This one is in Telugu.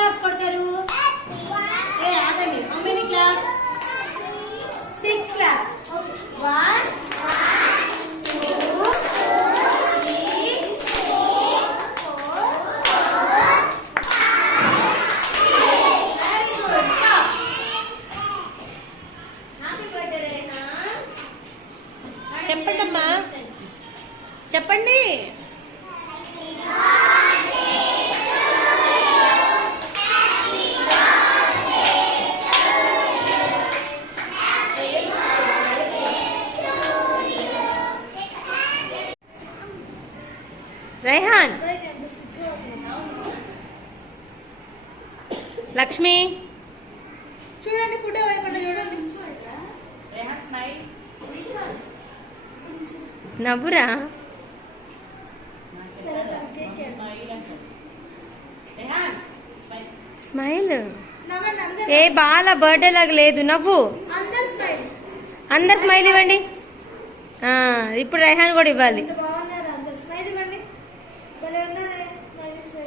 క్లాప్స్ కొడతారు? ఏ ఆగండి, how many claps? 6 claps. 1 2 3 4 very good. Stop. Happy birthday Rehan. చెప్పండి అమ్మా, చెప్పండి. రేహాన్, లక్ష్మి చూడండి, ఫోటో వైపు చూడండి. నవ్వురా. స్మైల్. ఏ బాల బర్త్డే లాగా లేదు, నవ్వు. అందరు స్మైల్ ఇవ్వండి. ఇప్పుడు రేహాన్ కూడా ఇవ్వాలి. బాగున్నారు అందరు. స్మైల్ ఇవ్వండి. భలే ఉన్నారే. స్మైల్ ఇస్తే